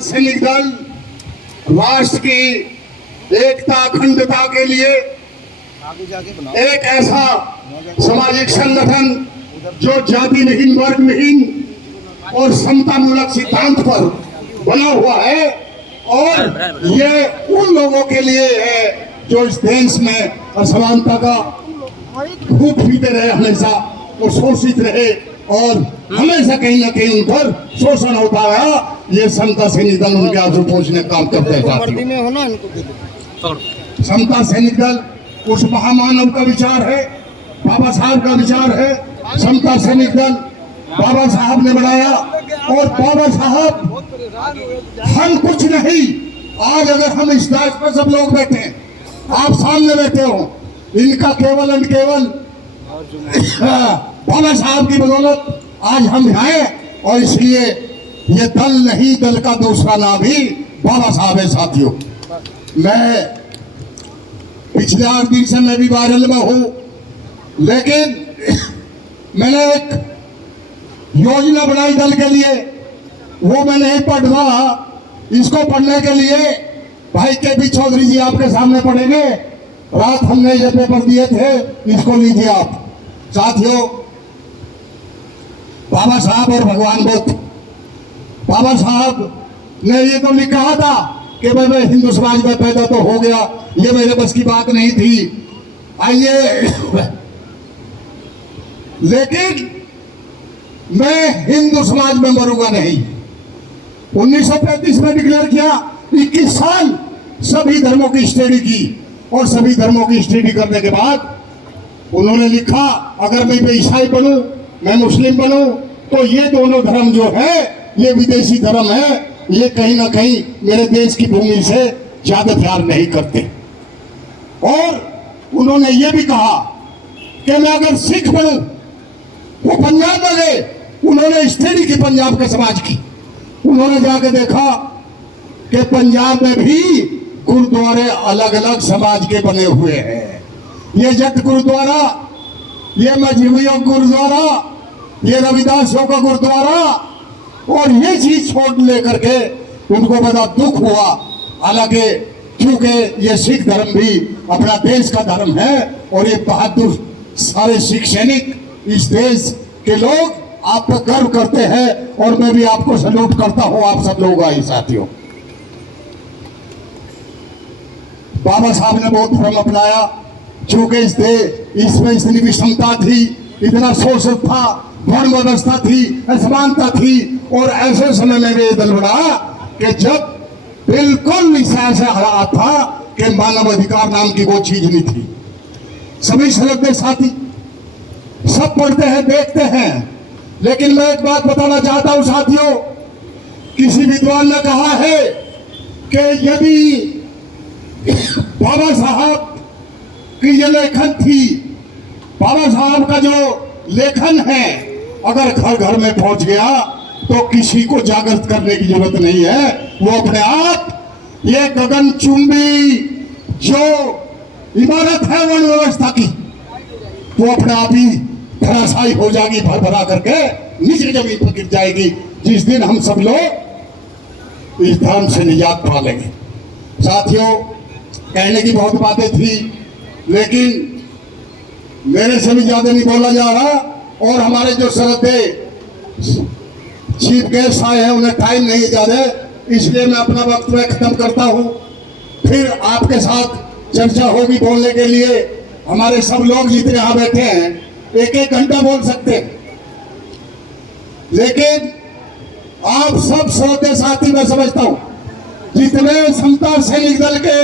सैनिक दल राष्ट्र की एकता अखंडता के लिए एक ऐसा सामाजिक संगठन जो जाति विहीन, वर्ग विहीन और समता मूलक सिद्धांत पर बना हुआ है, और ये उन लोगों के लिए है जो इस देश में असमानता का खूब पीते रहे हमेशा और शोषित रहे और हमेशा कहीं ना कहीं उन पर शोषण होता है। ये समता सैनिक दल उनके आंसू पोंछने का काम करते हैं। समता सैनिक दल उस महामानव का विचार है, बाबा साहब का विचार है। समता सैनिक दल बाबा साहब ने बनाया, और बाबा साहब हम कुछ नहीं। आज अगर हम इस दास पर सब लोग बैठे हैं, आप सामने बैठे हो, इनका केवल एंड केवल बाबा साहब की बदौलत आज हम हैं, और इसलिए ये दल नहीं, दल का दूसरा नाम ही बाबा साहब है। साथियों, मैं पिछले 8 दिन से मैं भी वायरल में हूं, लेकिन मैंने एक योजना बनाई दल के लिए, वो मैं नहीं पढ़ रहा। इसको पढ़ने के लिए भाई के चौधरी जी आपके सामने पढ़ेंगे। रात हमने ये पेपर दिए थे, इसको लीजिए आप। साथियों, बाबा साहब और भगवान बुद्ध, बाबा साहब ने ये तो लिखा था कि भाई मैं हिंदू समाज में पैदा तो हो गया, ये मेरे बस की बात नहीं थी। आइए, लेकिन मैं हिंदू समाज में मरूंगा नहीं। 1935 में डिक्लेयर किया, 21 साल सभी धर्मों की स्टडी की, और सभी धर्मों की स्टडी करने के बाद उन्होंने लिखा, अगर मैं ईसाई बनूं, मैं मुस्लिम बनूं, तो ये दोनों धर्म जो है ये विदेशी धर्म है, ये कहीं ना कहीं मेरे देश की भूमि से ज्यादा प्यार नहीं करते। और उन्होंने ये भी कहा कि मैं अगर सिख बनूं, वो पंजाब में गए, उन्होंने स्टडी की पंजाब के समाज की। उन्होंने जाके देखा कि पंजाब में भी गुरुद्वारे अलग अलग समाज के बने हुए हैं। ये जट गुरुद्वारा, ये मजहबियों गुरुद्वारा, ये रविदासियों का गुरुद्वारा, और ये चीज छोड़ लेकर के उनको बड़ा दुख हुआ। हालांकि क्योंकि ये सिख धर्म भी अपना देश का धर्म है, और ये बहादुर सारे सिख सैनिक, इस देश के लोग आप पर गर्व करते हैं, और मैं भी आपको सल्यूट करता हूं। आप सब लोग आए साथियों, बाबा साहब ने बहुत धर्म अपनाया, चूंकि इसमें इतनी विषमता थी, इतना शोषण था, वर्ण व्यवस्था थी, असमानता थी, और ऐसे समय में ये दल बना कि जब बिल्कुल ऐसा हालात था कि मानव अधिकार नाम की वो चीज नहीं थी। सभी सलगते साथी सब पढ़ते हैं, देखते हैं, लेकिन मैं एक बात बताना चाहता हूं साथियों, किसी विद्वान ने कहा है कि यदि बाबा साहब की ये लेखन थी, बाबा साहब का जो लेखन है अगर घर घर में पहुंच गया तो किसी को जागृत करने की जरूरत नहीं है। वो अपने आप ये गगनचुंबी जो इमारत है वर्ण व्यवस्था की, वो अपने आप ही धराशायी हो जाएगी, भर भरा करके नीचे जमीन पर गिर जाएगी, जिस दिन हम सब लोग इस धर्म से निजात पा लेंगे। साथियों, कहने की बहुत बातें थी, लेकिन मेरे से भी ज्यादा नहीं बोला जा रहा, और हमारे जो श्रद्धेय चीफ गेस्ट आए हैं उन्हें टाइम नहीं ज्यादा, इसलिए मैं अपना वक्तव्य खत्म करता हूं। फिर आपके साथ चर्चा होगी बोलने के लिए। हमारे सब लोग जितने यहां बैठे हैं 1-1 घंटा बोल सकते हैं, लेकिन आप सब श्रोते साथी मैं समझता हूं जितने समता सैनिक दल के